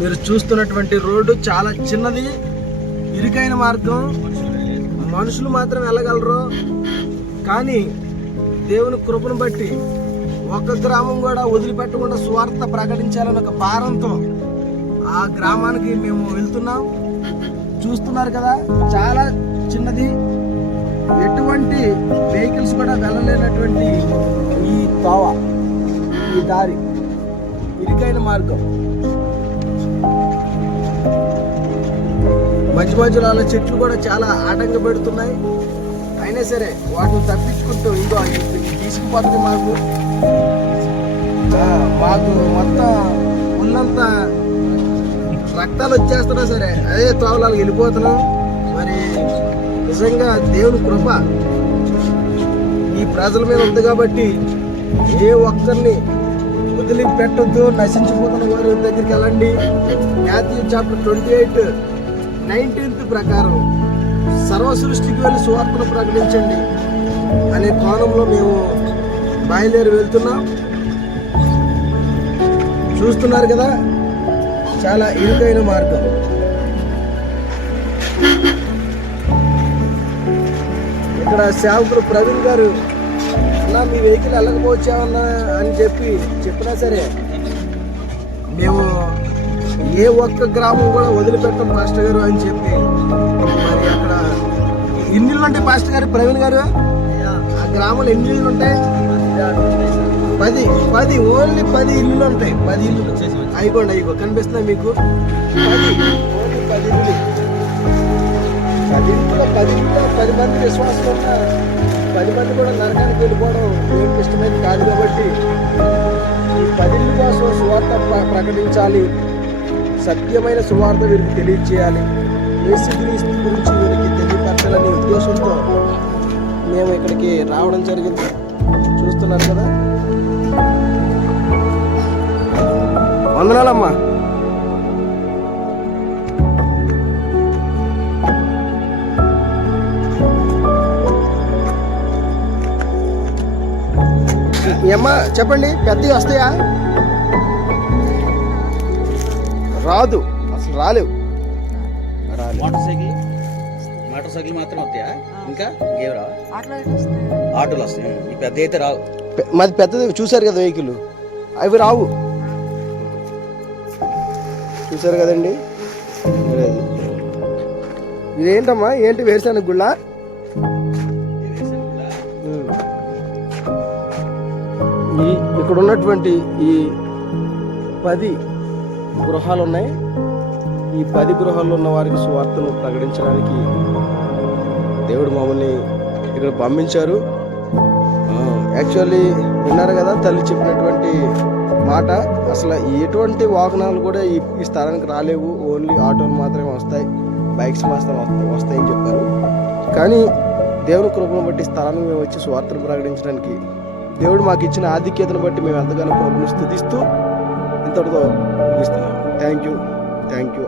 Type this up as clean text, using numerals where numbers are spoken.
మీరు చూస్తున్నటువంటి రోడ్డు చాలా చిన్నది, ఇరుకైన మార్గం, మనుషులు మాత్రం వెళ్ళగలరు. కానీ దేవుని కృపను బట్టి ఒక్క గ్రామం కూడా వదిలిపెట్టకుండా సువార్త ప్రకటించాలని ఒక భారంతో ఆ గ్రామానికి మేము వెళ్తున్నాం. చూస్తున్నారు కదా, చాలా చిన్నది, ఎటువంటి వెహికల్స్ కూడా వెళ్ళలేనటువంటి ఈ తోవ, ఈ దారి, ఇరుకైన మార్గం. మధ్య మధ్యలో అలా చెట్లు కూడా చాలా ఆటంక పెడుతున్నాయి. అయినా సరే వాటిని తప్పించుకుంటూ ఇంకో తీసుకుపోతుంది. మాకు మొత్తం ఉన్నంతా రక్తాలు వచ్చేస్తున్నా సరే అదే తోవలాలకు వెళ్ళిపోతున్నాం. మరి నిజంగా దేవుని కృప ఈ ప్రజల మీద ఉంది కాబట్టి ఏ ఒక్కరిని వదిలిపెట్టొద్దు. నశించిపోతున్న వారి దగ్గరికి వెళ్ళండి. మాథ్యూ చాప్టర్ 28:19 ప్రకారం సర్వ సృష్టికి వెళ్ళి సువార్తను ప్రకటించండి అనే కోణంలో మేము బయలుదేరి వెళ్తున్నాం. చూస్తున్నారు కదా, చాలా ఇరుకైన మార్గం. ఇక్కడ సేవకుడు ప్రవీణ్ గారు అన్నా మీ వెహికల్ వెళ్ళకపోవచ్చామన్నా అని చెప్పినా సరే మేము ఏ ఒక్క గ్రామం కూడా వదిలిపెట్టాం పాస్టర్ గారు అని చెప్పి. మరి అక్కడ ఎన్ని ఇళ్ళు ఉంటాయి పాస్టర్ గారు, ప్రవీణ్ గారు? ఆ గ్రామంలో ఎన్ని ఇళ్ళు ఉంటాయి? 10 ఓన్లీ 10 ఇల్లులు ఉంటాయి. 10 ఇల్లు అయిపోండి, కనిపిస్తున్నాయి మీకు? 10 ఇల్లు. 10 మంది విశ్వాసం ఉన్న 10 మంది కూడా నరకానికి వెళ్ళిపోవడం దేవునికి ఇష్టమైంది కాదు. కాబట్టి ఈ 10 ఇళ్ళ కోసం సువార్త ప్రకటించాలి, సత్యమైన సువార్త వీరికి తెలియజేయాలి, యేసుక్రీస్తు గురించి వీరికి తెలియపరచాలనే ఉద్దేశంతో మేము ఇక్కడికి రావడం జరిగింది. చూస్తున్నారు కదా. వందనాలమ్మా. అమ్మ చెప్పండి, పెద్దవి వస్తాయా? రాదు, అసలు రాలేవు. మోటార్ సైకిల్ మాత్రం వస్తాయా? ఇంకా ఇంకేం రావు? ఆటోలు వస్తాయి. ఈ పెద్ద అయితే రావు. మాది పెద్దది చూసారు కదా వెహికల్, అవి రావు. చూసారు కదండి. ఇదేంటమ్మా, ఏంటి వేరుశనగ గుళ్ళ? ఇక్కడ ఉన్నటువంటి ఈ 10 గృహాలు ఉన్నాయి. ఈ 10 గృహాల్లో ఉన్న వారికి సువార్తను ప్రకటించడానికి దేవుడు మమ్మల్ని ఇక్కడ పంపించారు. యాక్చువల్లీ విన్నారు కదా తల్లి చెప్పినటువంటి మాట. అసలు ఎటువంటి వాహనాలు కూడా ఈ స్థలానికి రాలేవు, ఓన్లీ ఆటోలు మాత్రమే వస్తాయి, బైక్స్ మాత్రం వస్తాయని చెప్పారు. కానీ దేవుని కృపను బట్టి స్థలానికి మేము వచ్చి సువార్తను ప్రకటించడానికి దేవుడు మాకు ఇచ్చిన ఆధిక్యతను బట్టి మేము ఎంతగానో ప్రభువుని స్తుతిస్తూ ఇంతటితో ముగిస్తున్నాం. Thank you.